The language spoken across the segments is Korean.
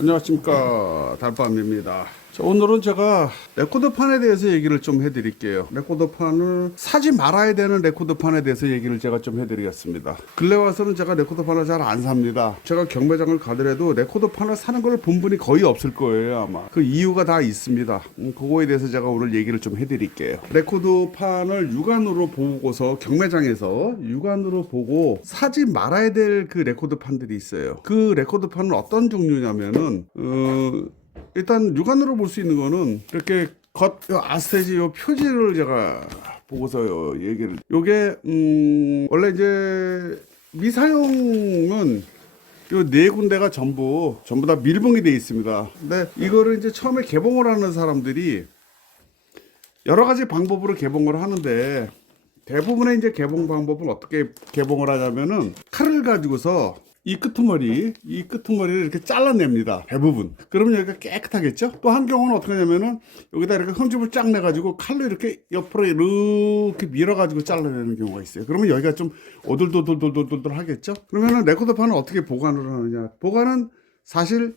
안녕하십니까, 달밤입니다. 자, 오늘은 제가 레코더판에 대해서 얘기를 좀 해드릴게요. 레코더판을 사지 말아야 되는 레코더판에 대해서 얘기를 제가 좀 해드리겠습니다. 근래 와서는 제가 레코더판을 잘 안 삽니다. 제가 경매장을 가더라도 레코더판을 사는 걸 본 분이 거의 없을 거예요, 아마. 그 이유가 다 있습니다. 그거에 대해서 제가 오늘 얘기를 좀 해드릴게요. 레코더판을 육안으로 보고서 경매장에서 육안으로 보고 사지 말아야 될 그 레코더판들이 있어요. 그 레코더판은 어떤 종류냐면은 일단 육안으로 볼 수 있는 거는 이렇게 겉 아스테지 요 표지를 제가 보고서 얘기를 요게 원래 이제 미사용은 요 네 군데가 전부 다 밀봉이 돼 있습니다. 근데 이거를 이제 처음에 개봉을 하는 사람들이 여러 가지 방법으로 개봉을 하는데 대부분의 이제 개봉 방법은 어떻게 개봉을 하냐면은 칼을 가지고서 이 끄트머리를 이렇게 잘라냅니다. 대부분. 그러면 여기가 깨끗하겠죠? 또 한 경우는 어떻게 하냐면은 여기다 이렇게 흠집을 쫙 내가지고 칼로 이렇게 옆으로 이렇게 밀어가지고 잘라내는 경우가 있어요. 그러면 여기가 좀 오돌도돌 하겠죠? 그러면은 레코더판은 어떻게 보관을 하느냐? 보관은 사실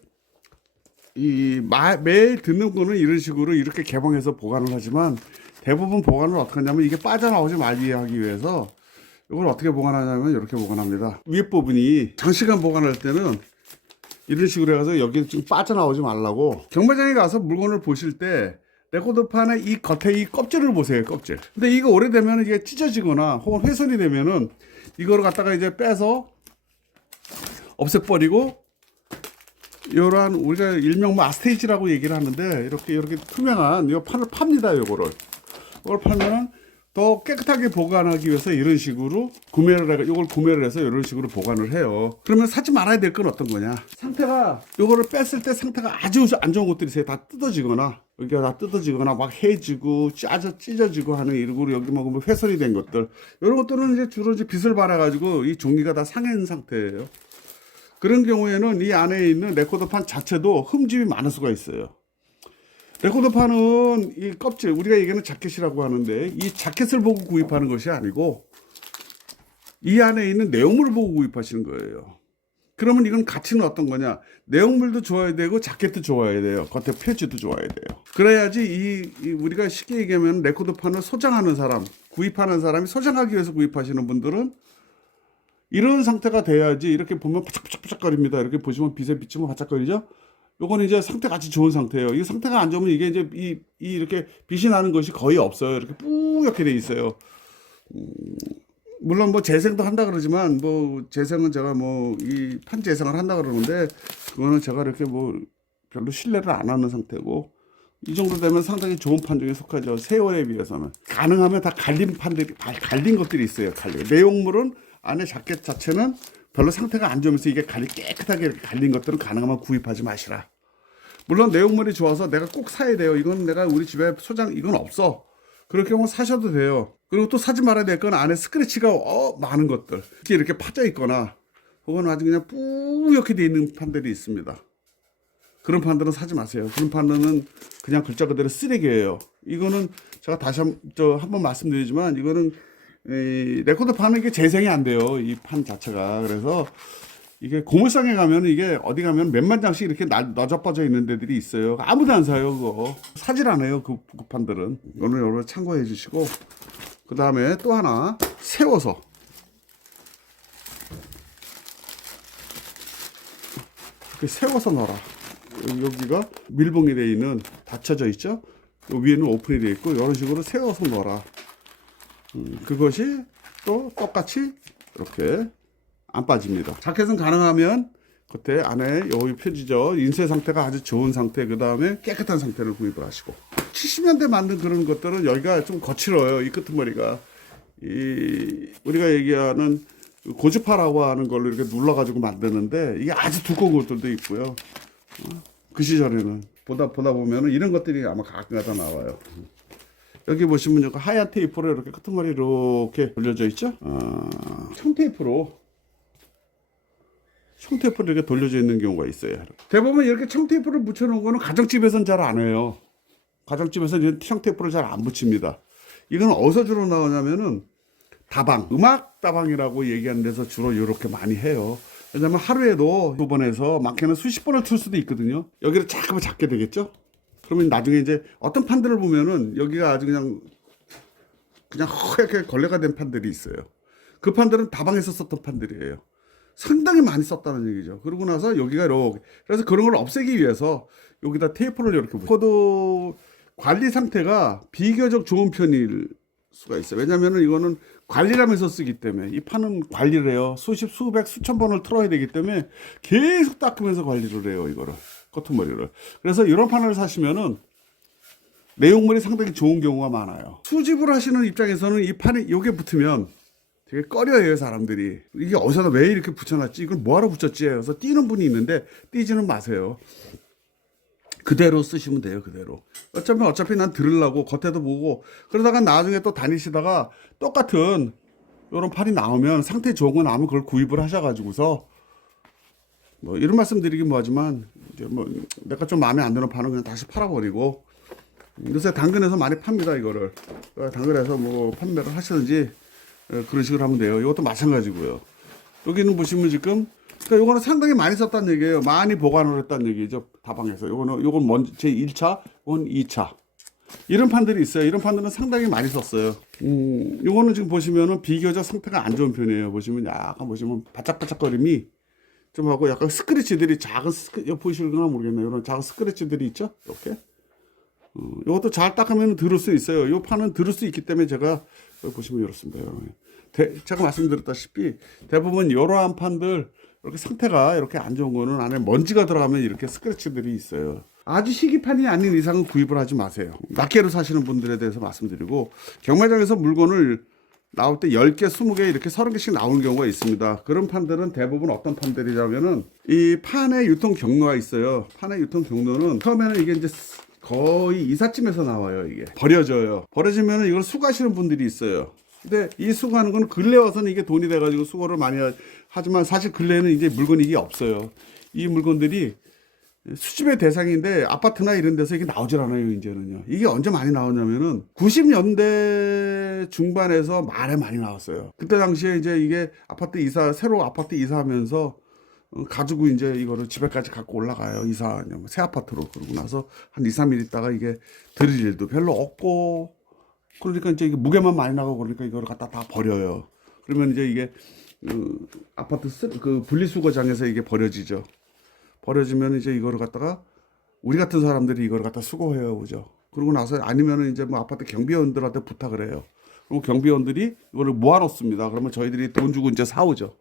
매일 듣는 거는 이런 식으로 이렇게 개봉해서 보관을 하지만 대부분 보관을 어떻게 하냐면 이게 빠져나오지 말게 하기 위해서 이걸 어떻게 보관하냐면 이렇게 보관합니다. 위에 부분이 장시간 보관할 때는 이런 식으로 해서 여기 지금 빠져나오지 말라고 경매장에 가서 물건을 보실 때 레코더판의 이 겉에 이 껍질을 보세요. 껍질. 근데 이거 오래되면 이게 찢어지거나 혹은 훼손이 되면은 이거를 갖다가 이제 빼서 없애버리고 이러한 우리가 일명 아스테이지라고 얘기를 하는데 이렇게 투명한 이 판을 팝니다. 이걸 팔면은 더 깨끗하게 보관하기 위해서 이런 식으로 이걸 구매를 해서 이런 식으로 보관을 해요. 그러면 사지 말아야 될 건 어떤 거냐? 상태가 이거를 뺐을 때 상태가 아주 안 좋은 것들이 있어요. 다 뜯어지거나 여기가 다 뜯어지거나 막 해지고 찢어지고 하는 이러고 여기 뭐 훼손이 된 것들 이런 것들은 이제 주로 이제 빛을 발해가지고 이 종이가 다 상한 상태예요. 그런 경우에는 이 안에 있는 레코더판 자체도 흠집이 많을 수가 있어요. 레코더판은 이 껍질, 우리가 얘기하는 자켓이라고 하는데 이 자켓을 보고 구입하는 것이 아니고 이 안에 있는 내용물을 보고 구입하시는 거예요. 그러면 이건 가치는 어떤 거냐? 내용물도 좋아야 되고 자켓도 좋아야 돼요. 겉에 표지도 좋아야 돼요. 그래야지 우리가 쉽게 얘기하면 레코더판을 소장하는 사람, 구입하는 사람이 소장하기 위해서 구입하시는 분들은 이런 상태가 돼야지. 이렇게 보면 바짝바짝거립니다. 이렇게 보시면 빛에 비치면 바짝거리죠? 요거는 이제 상태가 아주 좋은 상태예요. 이 상태가 안 좋으면 이게 이제 이렇게 빛이 나는 것이 거의 없어요. 이렇게 뿌옇게 돼 있어요. 물론 뭐 재생도 한다 그러지만 뭐 재생은 제가 뭐 이 판 재생을 한다 그러는데 그거는 제가 이렇게 뭐 별로 신뢰를 안 하는 상태고 이 정도 되면 상당히 좋은 판 중에 속하죠. 세월에 비해서는. 가능하면 다 갈린 것들이 있어요. 내용물은 안에 자켓 자체는 별로 상태가 안 좋으면서 이게 깨끗하게 이렇게 갈린 것들은 가능하면 구입하지 마시라. 물론 내용물이 좋아서 내가 꼭 사야 돼요. 이건 내가 우리 집에 이건 없어. 그럴 경우 사셔도 돼요. 그리고 또 사지 말아야 될 건 안에 스크래치가 많은 것들. 이렇게 파져 있거나 혹은 아주 그냥 뿌옇게 돼 있는 판들이 있습니다. 그런 판들은 사지 마세요. 그런 판들은 그냥 글자 그대로 쓰레기예요. 이거는 제가 다시 한번 말씀드리지만 이거는 레코더판은 이게 재생이 안 돼요. 이 판 자체가. 그래서 이게 고물상에 가면 이게 어디 가면 몇만 장씩 이렇게 나눠져빠져 있는 데들이 있어요. 아무도 안 사요. 그거 사질 않아요. 그 판들은. 오늘 여러분 참고해 주시고 그 다음에 또 하나 세워서 이렇게 세워서 넣어라. 여기가 밀봉이 되어 있는 닫혀져 있죠. 위에는 오픈이 되어 있고 이런 식으로 세워서 넣어라. 그것이 또 똑같이 이렇게 안 빠집니다. 자켓은 가능하면 겉에 안에 여기 표지죠. 인쇄 상태가 아주 좋은 상태, 그 다음에 깨끗한 상태를 구입을 하시고 70년대 만든 그런 것들은 여기가 좀 거칠어요. 이 끄트머리가 우리가 얘기하는 고주파라고 하는 걸로 이렇게 눌러가지고 만드는데 이게 아주 두꺼운 것들도 있고요. 그 시절에는 보다 보면은 이런 것들이 아마 가끔가다 나와요. 여기 보시면 여기 하얀 테이프로 이렇게 끄트머리 이렇게 돌려져 있죠. 청테이프로 이렇게 돌려져 있는 경우가 있어요. 대부분 이렇게 청테이프를 붙여놓은 거는 가정집에서는 잘 안 해요. 가정집에서는 청테이프를 잘 안 붙입니다. 이건 어디서 주로 나오냐면은 다방, 음악 다방이라고 얘기하는 데서 주로 이렇게 많이 해요. 왜냐면 하루에도 2번에서 많게는 수십 번을 틀 수도 있거든요. 여기를 자꾸만 잡게 되겠죠. 그러면 나중에 이제 어떤 판들을 보면은 여기가 아주 그냥 허옇게 걸레가 된 판들이 있어요. 그 판들은 다방에서 썼던 판들이에요. 상당히 많이 썼다는 얘기죠. 그러고 나서 여기가 이렇게, 그래서 그런 걸 없애기 위해서 여기다 테이프를 이렇게 붙여도 관리 상태가 비교적 좋은 편일 수가 있어요. 왜냐면은 이거는 관리를 하면서 쓰기 때문에, 이 판은 관리를 해요. 수십, 수백, 수천 번을 틀어야 되기 때문에 계속 닦으면서 관리를 해요, 이거를. 커튼머리를. 그래서 이런 판을 사시면은 내용물이 상당히 좋은 경우가 많아요. 수집을 하시는 입장에서는 이 판이 요게 붙으면 되게 꺼려해요, 사람들이. 이게 어디서 왜 이렇게 붙여놨지? 이걸 뭐하러 붙였지? 그래서 띄는 분이 있는데 띄지는 마세요. 그대로 쓰시면 돼요, 그대로. 어차피 난 들으려고 겉에도 보고, 그러다가 나중에 또 다니시다가 똑같은 이런 판이 나오면, 상태 좋은 거 나오면 그걸 구입을 하셔가지고서, 뭐 이런 말씀 드리긴 뭐하지만, 이제 뭐 내가 좀 마음에 안 드는 판은 그냥 다시 팔아버리고, 요새 당근에서 많이 팝니다, 이거를. 당근에서 뭐 판매를 하시든지 그런 식으로 하면 돼요. 이것도 마찬가지고요. 여기는 보시면 지금, 그러니까 요거는 상당히 많이 썼다는 얘기예요. 많이 보관을 했다는 얘기죠, 다방에서. 요건 먼저 제 1차, 요건 2차. 이런 판들이 있어요. 이런 판들은 상당히 많이 썼어요. 요거는 지금 보시면은 비교적 상태가 안 좋은 편이에요. 보시면 약간 보시면 바짝바짝거림이 좀 하고, 약간 스크래치들이 보이실까나 모르겠네요. 이런 작은 스크래치들이 있죠? 이렇게. 이것도 잘 닦으면 들을 수 있어요. 이 판은 들을 수 있기 때문에 제가 여기 보시면 이렇습니다. 제가 말씀드렸다시피 대부분 이러한 판들, 이렇게 상태가 이렇게 안 좋은 거는 안에 먼지가 들어가면 이렇게 스크래치들이 있어요. 아주 희귀판이 아닌 이상은 구입을 하지 마세요. 낱개로 사시는 분들에 대해서 말씀드리고, 경매장에서 물건을 나올 때 10개, 20개 이렇게 30개씩 나오는 경우가 있습니다. 그런 판들은 대부분 어떤 판들이냐면은 이 판의 유통 경로가 있어요. 판의 유통 경로는 처음에는 이게 이제 거의 이삿짐에서 나와요. 이게 버려져요. 버려지면 이걸 수거하시는 분들이 있어요. 근데 이 수거하는 건 근래 와서는 이게 돈이 돼가지고 수거를 많이 하지만, 사실 근래에는 이제 물건이 이게 없어요. 이 물건들이 수집의 대상인데 아파트나 이런 데서 이게 나오질 않아요, 이제는요. 이게 언제 많이 나오냐면은 90년대 중반에서 말에 많이 나왔어요. 그때 당시에 이제 이게 새로 아파트 이사하면서 가지고 이제 이거를 집에까지 갖고 올라가요. 새 아파트로. 그러고 나서 한 2, 3일 있다가 이게 들을 일도 별로 없고, 그러니까 이제 이게 무게만 많이 나가고 그러니까 이거를 갖다 다 버려요. 그러면 이제 이게 아파트 분리수거장에서 이게 버려지죠. 버려지면 이제 이거를 갖다가 우리 같은 사람들이 이거를 갖다 수거해요, 그죠? 그러고 나서 아니면은 이제 뭐 아파트 경비원들한테 부탁을 해요. 그럼 경비원들이 이거를 모아놓습니다. 그러면 저희들이 돈 주고 이제 사오죠.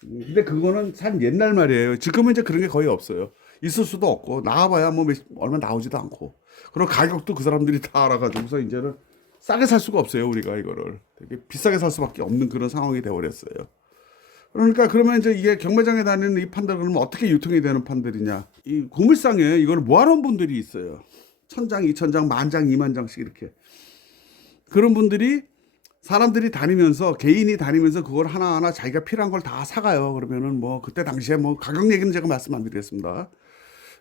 근데 그거는 산 옛날 말이에요. 지금은 이제 그런 게 거의 없어요. 있을 수도 없고, 나와봐야 뭐 얼마 나오지도 않고. 그리고 가격도 그 사람들이 다 알아가지고서 이제는 싸게 살 수가 없어요. 우리가 이거를 되게 비싸게 살 수밖에 없는 그런 상황이 되어버렸어요. 그러니까 그러면 이제 이게 경매장에 다니는 이 판들, 그러면 어떻게 유통이 되는 판들이냐? 이 고물상에 이걸 모아놓은 분들이 있어요. 1000장, 2000장, 10,000장, 20,000장씩 이렇게. 그런 분들이, 사람들이 다니면서, 개인이 다니면서 그걸 하나하나 자기가 필요한 걸 다 사가요. 그러면은 뭐 그때 당시에 뭐 가격 얘기는 제가 말씀 안 드리겠습니다.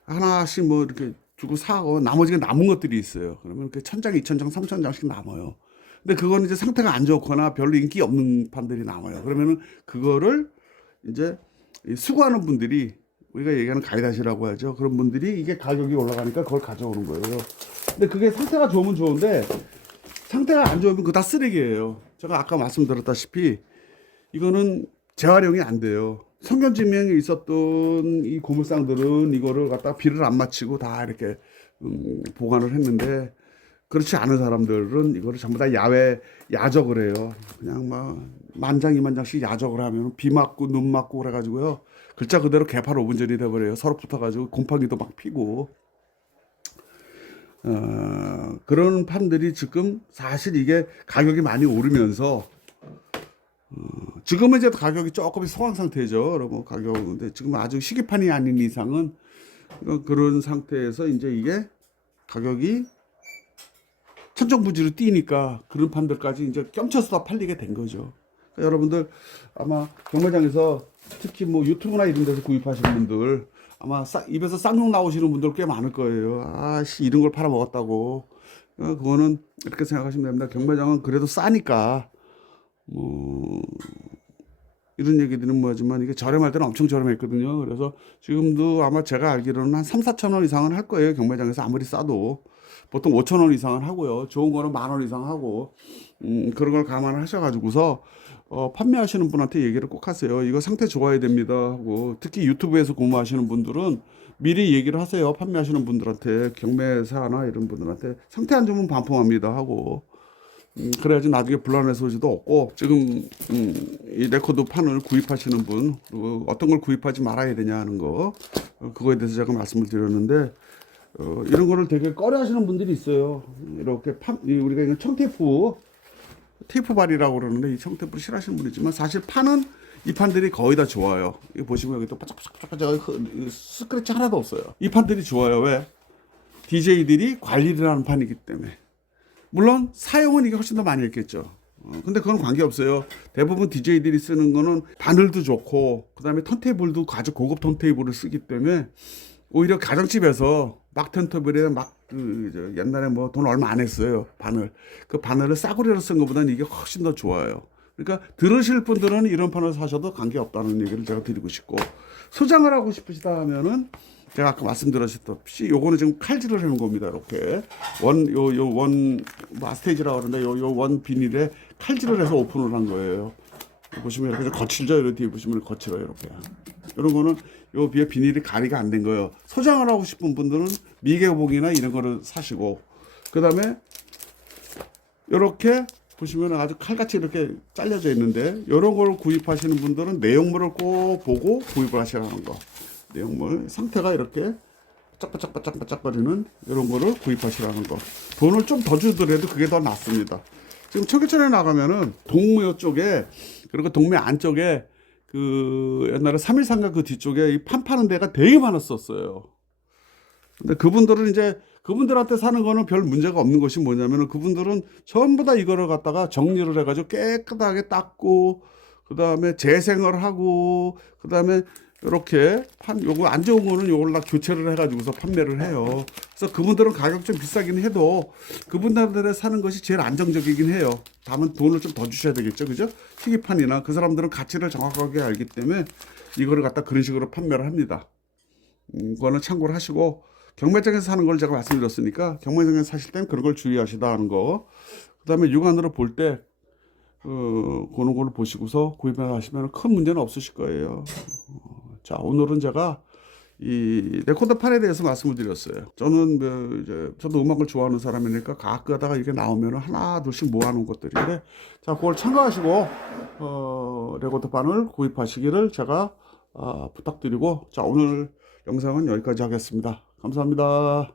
하나씩 뭐 이렇게 주고 사고, 나머지가 남은 것들이 있어요. 그러면 그 1000장, 2000장, 3000장씩 남아요. 근데 그거는 이제 상태가 안 좋거나 별로 인기 없는 판들이 남아요. 그러면은 그거를 이제 수거하는 분들이, 우리가 얘기하는 가이다시라고 하죠. 그런 분들이 이게 가격이 올라가니까 그걸 가져오는 거예요. 근데 그게 상태가 좋으면 좋은데, 상태가 안 좋으면 그거 다 쓰레기예요. 제가 아까 말씀드렸다시피 이거는 재활용이 안 돼요. 성견지명에 있었던 이 고물상들은 이거를 갖다 비를 안 맞추고 다 이렇게 보관을 했는데, 그렇지 않은 사람들은 이거를 전부 다 야적을 해요. 그냥 막 10,000장, 20,000장씩 야적을 하면 비 맞고 눈 맞고 그래가지고요. 글자 그대로 개팔 5분전이 돼버려요. 서로 붙어가지고 곰팡이도 막 피고. 그런 판들이 지금 사실 이게 가격이 많이 오르면서, 지금은 이제 가격이 조금 소강 상태죠. 여러분, 가격인데 지금 아주 시기판이 아닌 이상은 그런 상태에서 이제 이게 가격이 천정부지로 뛰니까 그런 판들까지 이제 껴쳐서 다 팔리게 된 거죠. 그러니까 여러분들 아마 경매장에서 특히 뭐 유튜브나 이런 데서 구입하시는 분들 아마 입에서 쌍욕 나오시는 분들 꽤 많을 거예요. 아씨, 이런 걸 팔아먹었다고. 그거는 이렇게 생각하시면 됩니다. 경매장은 그래도 싸니까 이런 얘기들은 뭐하지만 이게 저렴할 때는 엄청 저렴했거든요. 그래서 지금도 아마 제가 알기로는 한 3, 4천 원 이상은 할 거예요. 경매장에서 아무리 싸도. 보통 5천 원 이상은 하고요. 좋은 거는 10,000원 이상 하고, 그런 걸 감안하셔가지고서, 판매하시는 분한테 얘기를 꼭 하세요. 이거 상태 좋아야 됩니다 하고, 특히 유튜브에서 공부하시는 분들은 미리 얘기를 하세요. 판매하시는 분들한테, 경매사나 이런 분들한테 상태 안 좋으면 반품합니다 하고, 그래야지 나중에 불안할 소지도 없고. 지금 이 레코드 판을 구입하시는 분, 그리고 어떤 걸 구입하지 말아야 되냐 하는 거, 그거에 대해서 제가 말씀을 드렸는데, 이런 거를 되게 꺼려 하시는 분들이 있어요. 이렇게 우리가 이거 테이프 발이라고 그러는데, 이 청테이프를 싫어하시는 분이지만 사실 판은 이 판들이 거의 다 좋아요. 이거 보시면 여기 또 바짝바짝바짝 스크래치 하나도 없어요. 이 판들이 좋아요. 왜? DJ들이 관리를 하는 판이기 때문에. 물론 사용은 이게 훨씬 더 많이 했겠죠. 근데 그건 관계없어요. 대부분 DJ들이 쓰는 거는 바늘도 좋고, 그 다음에 턴테이블도 아주 고급 턴테이블을 쓰기 때문에 오히려 가정집에서 막 턴테이블에 옛날에 뭐 돈 얼마 안 했어요. 그 바늘을 싸구려로 쓴 것보다는 이게 훨씬 더 좋아요. 그러니까 들으실 분들은 이런 판을 사셔도 관계없다는 얘기를 제가 드리고 싶고, 소장을 하고 싶으시다 하면은 제가 아까 말씀드렸듯이 요거는 지금 칼질을 해놓은 겁니다. 이렇게 원 마스테이지라고 그러는데 요 원 비닐에 칼질을 해서 오픈을 한 거예요. 보시면 이렇게 좀 거칠죠. 이렇게 뒤에 보시면 거칠어요. 이렇게 이런 거는 요 비에 비닐이 가리가 안 된 거예요. 소장을 하고 싶은 분들은 미개봉이나 이런 거를 사시고, 그 다음에 이렇게 보시면 아주 칼같이 이렇게 잘려져 있는데, 이런 걸 구입하시는 분들은 내용물을 꼭 보고 구입을 하시라는 거. 내용물 상태가 이렇게 바짝바짝바짝바짝거리는 이런 거를 구입하시라는 거. 돈을 좀 더 주더라도 그게 더 낫습니다. 지금 청계천에 나가면은 동묘 쪽에, 그리고 동묘 안쪽에 그 옛날에 3.13가 그 뒤쪽에 이 판 파는 데가 되게 많았었어요. 근데 그분들은 이제 그분들한테 사는 거는 별 문제가 없는 것이 뭐냐면은, 그분들은 전부 다 이거를 갖다가 정리를 해가지고 깨끗하게 닦고, 그 다음에 재생을 하고, 그 다음에 이렇게 요거 안 좋은 거는 요걸 다 교체를 해가지고서 판매를 해요. 그래서 그분들은 가격 좀 비싸긴 해도 그분들한테 사는 것이 제일 안정적이긴 해요. 다만 돈을 좀 더 주셔야 되겠죠, 그죠? 희귀판이나 그 사람들은 가치를 정확하게 알기 때문에 이거를 갖다 그런 식으로 판매를 합니다. 그거는 참고를 하시고, 경매장에서 사는 걸 제가 말씀드렸으니까 경매장에서 사실 땐 그런 걸 주의하시다 하는 거. 그 다음에 육안으로 볼 때 그런 걸 보시고서 구입해 가시면 큰 문제는 없으실 거예요. 자, 오늘은 제가 이 레코더판에 대해서 말씀을 드렸어요. 저는 저도 음악을 좋아하는 사람이니까 가끔가다가 이게 나오면 하나 둘씩 모아놓은 것들인데, 자, 그걸 참고하시고 레코더판을 구입하시기를 제가 부탁드리고, 자, 오늘 영상은 여기까지 하겠습니다. 감사합니다.